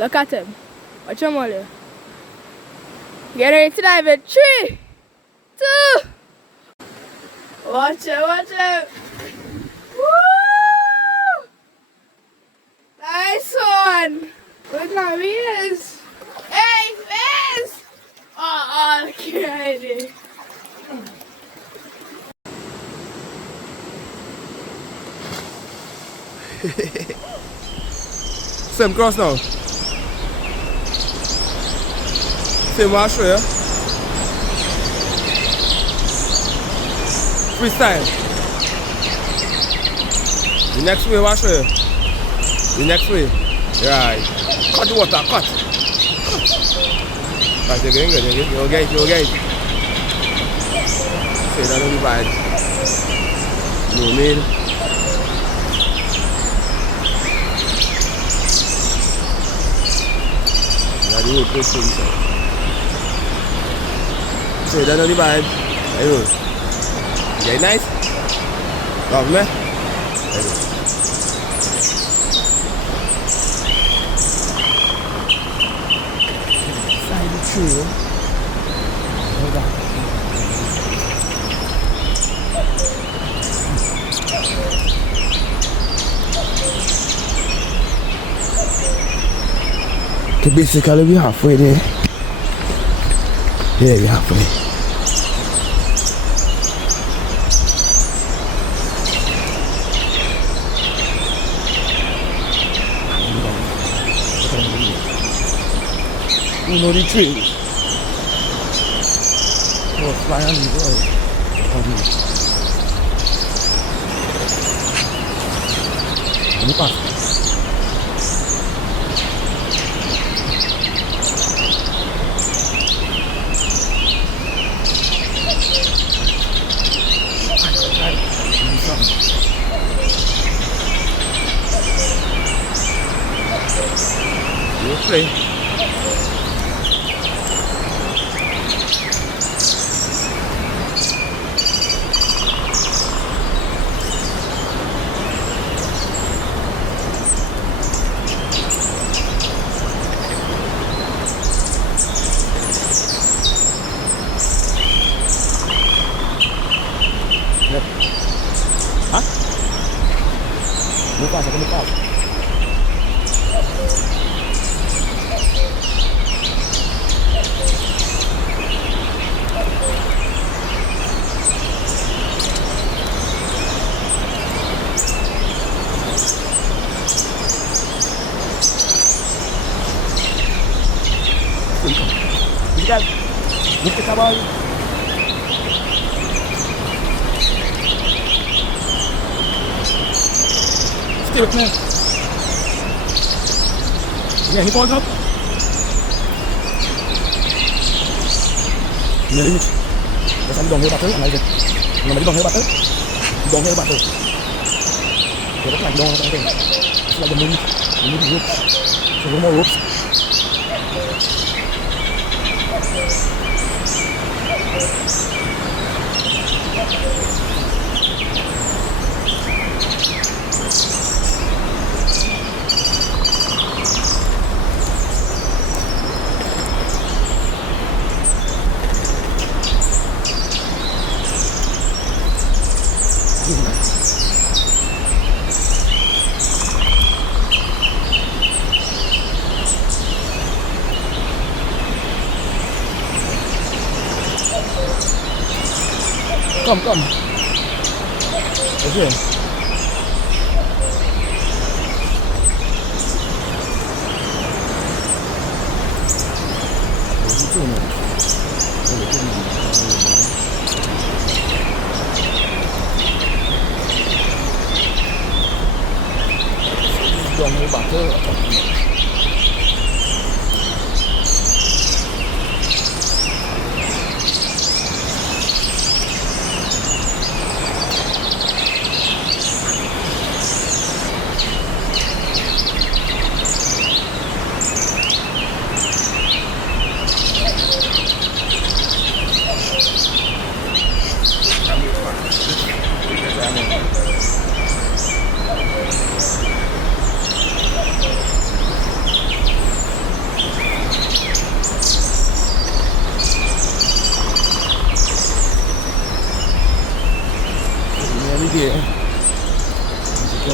Look at him. Watch him, Molly. Get ready to dive in. 3, 2. Watch it, watch it. Woo! Nice one. Look how he is. Hey, Fizz! Oh, look at it. Swim cross now. Swim wash here. Freestyle. The next way wash here. The next way. Right. Cut the water, cut. Right, you're getting good, you'll get it, you'll get it. Say that will be bad. Mermaid. Now the road goes through inside. Say that will be bad. There you go. Get it nice? Love me? There you go. True. Okay, basically we're halfway there. Yeah, we're halfway. You know the trees. Oh, fly on the road. Let me pass. You play. Hah? Lupa, saya lupa. Ezekiel, look at the ball. Stay with me. Yeah, he falls up. Nhớ đi. Để xong đồng hơi bạc tới này kìa. Mà mấy đồng hơi bạc tới. Đồng hơi bạc tới. Để bắt lại đồng nó kìa. It's like a mini ropes. So no more ropes. Come. Okay. Dòng như bạc cơ.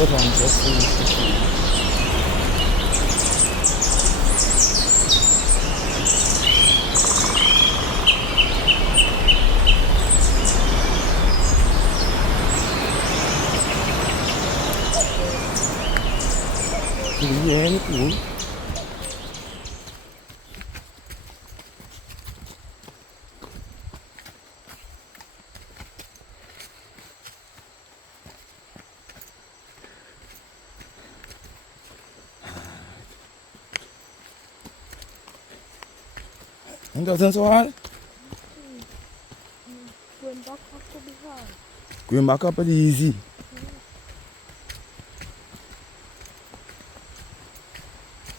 it on just to really cool. It doesn't so hard. Going back up to be hard. Going back up is easy.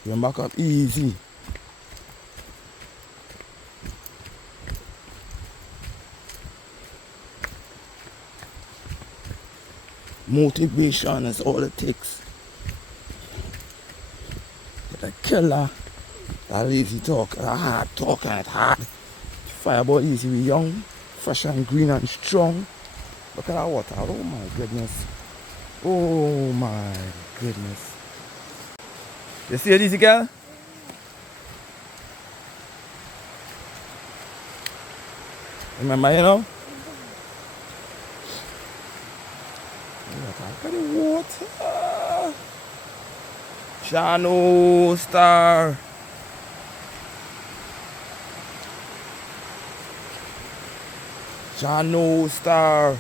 Going back up easy. Motivation is all it takes. Get a killer. That lazy talk, that hard talk, and it's hard. Fireball easy, we young, fresh and green and strong. Look at that water. Oh my goodness. Oh my goodness. You see it, Ezekiel? Remember, you know? Look at the water. Chano Star. Chano Star.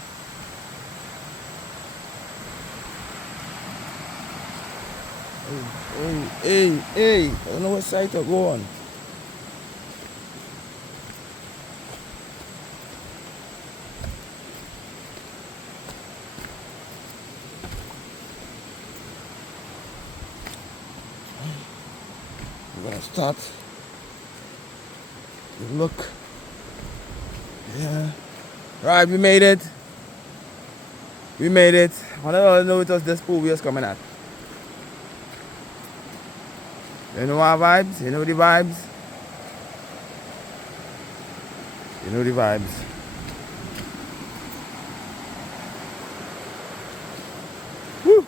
Hey, I don't know what side to go on. We're gonna start. You look. Yeah. Right, we made it. We made it. I don't know it was this pool we was coming at. You know our vibes? You know the vibes? You know the vibes. Woo!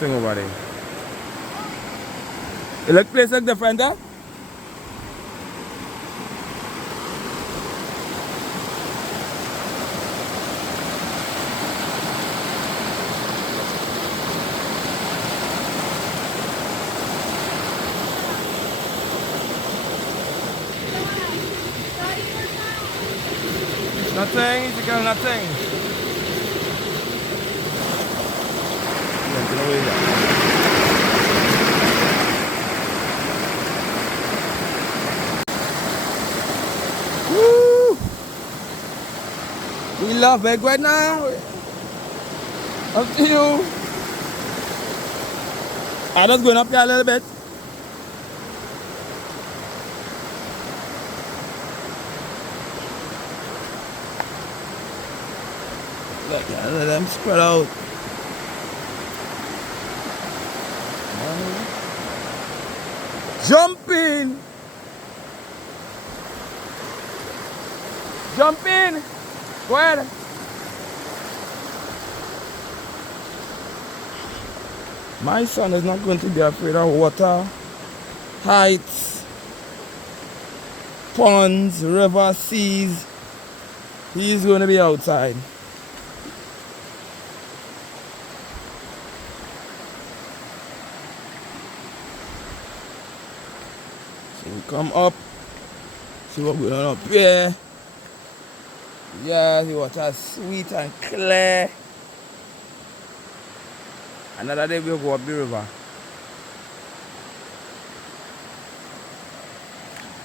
Sing over there. You look place look different, huh? Nothing, Ezekiel, nothing. Woo! We love it right now. Up to you. I'm just going up there a little bit. Look, let them spread out. Jump in! Jump in! Go ahead. My son is not going to be afraid of water, heights, ponds, rivers, seas. He's going to be outside. So we come up, see what going on up here. Yeah, the water is sweet and clear. Another day we'll go up the river.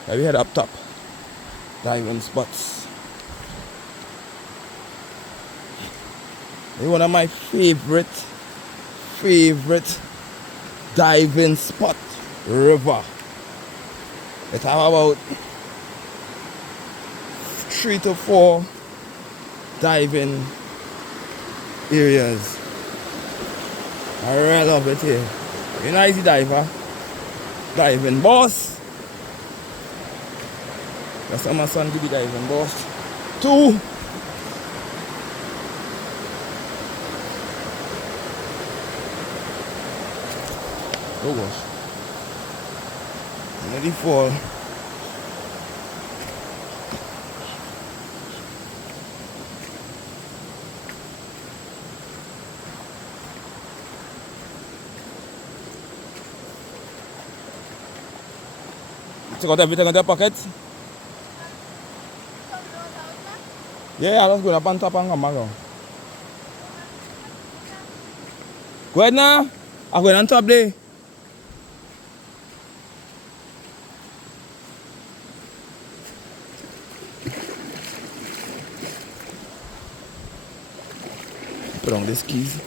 Now we head up top. Diving spots. It's one of my favorite diving spot. River. It have about 3 to 4 diving areas. I really love it here. You know, easy diver, diving boss. That's how my son give you guys one boss. 2. Oh gosh. Let it fall. You got everything in the pocket? Yeah, let's go up on top and come around. Go ahead now. I'm going on top there. Put on these keys.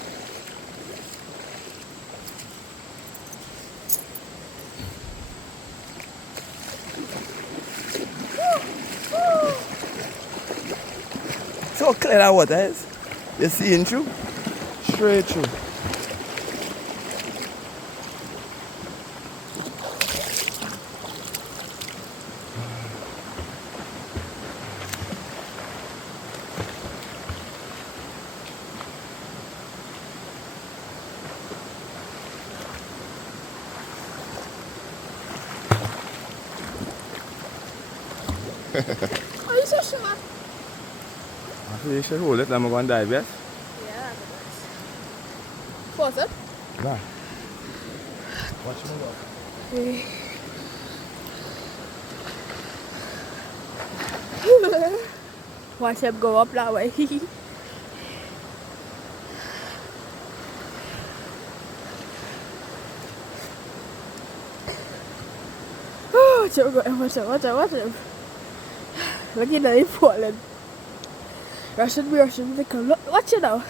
So clear that water is. You seeing through? Straight through. Why are you so short? You should hold it, I'm going to dive, yes? Yeah, that's nice. Pause it. Nah. Watch me go. Watch him go up that way. Watch him. Look at that, he's falling. Russian, look, watch it now.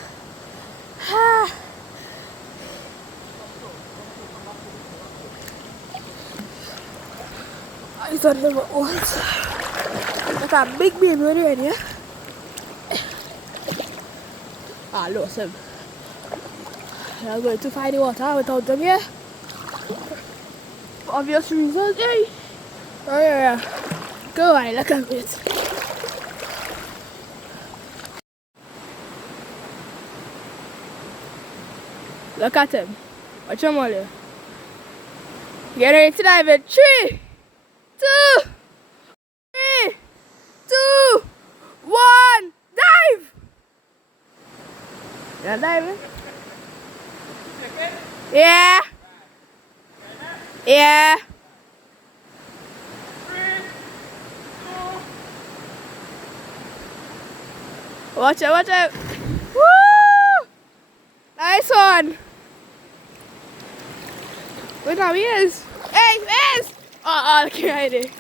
I thought they were old. Look at that big baby right here. Ah, lost him. I'm going to find the water without them here. For obvious reasons, eh? Oh yeah. Go on, look at it. Look at him. Watch him all here. Get ready to dive in. 3, 2, 3, 2, 1, dive! You're diving? Yeah. Yeah. 3, 2. Watch out. Woo! Nice one. Wait, now he is. Hey, he is! Oh, look right there.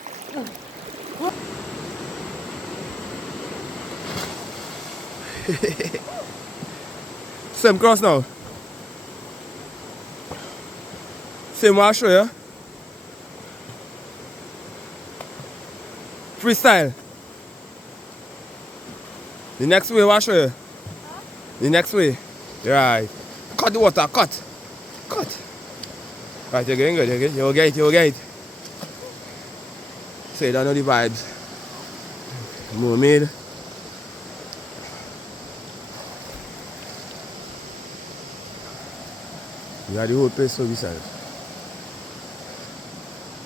Same cross now. Same one I show you. Freestyle. The next way what I show you. The next way. Right. Cut the water, cut. Right, you're getting good, you'll get it. So you don't know the vibes. Mermaid. You got the whole place for yourself.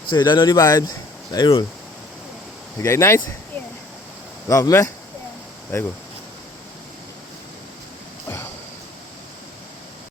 So you don't know the vibes. There you roll. You get it nice? Yeah. Love me? Yeah. There you go.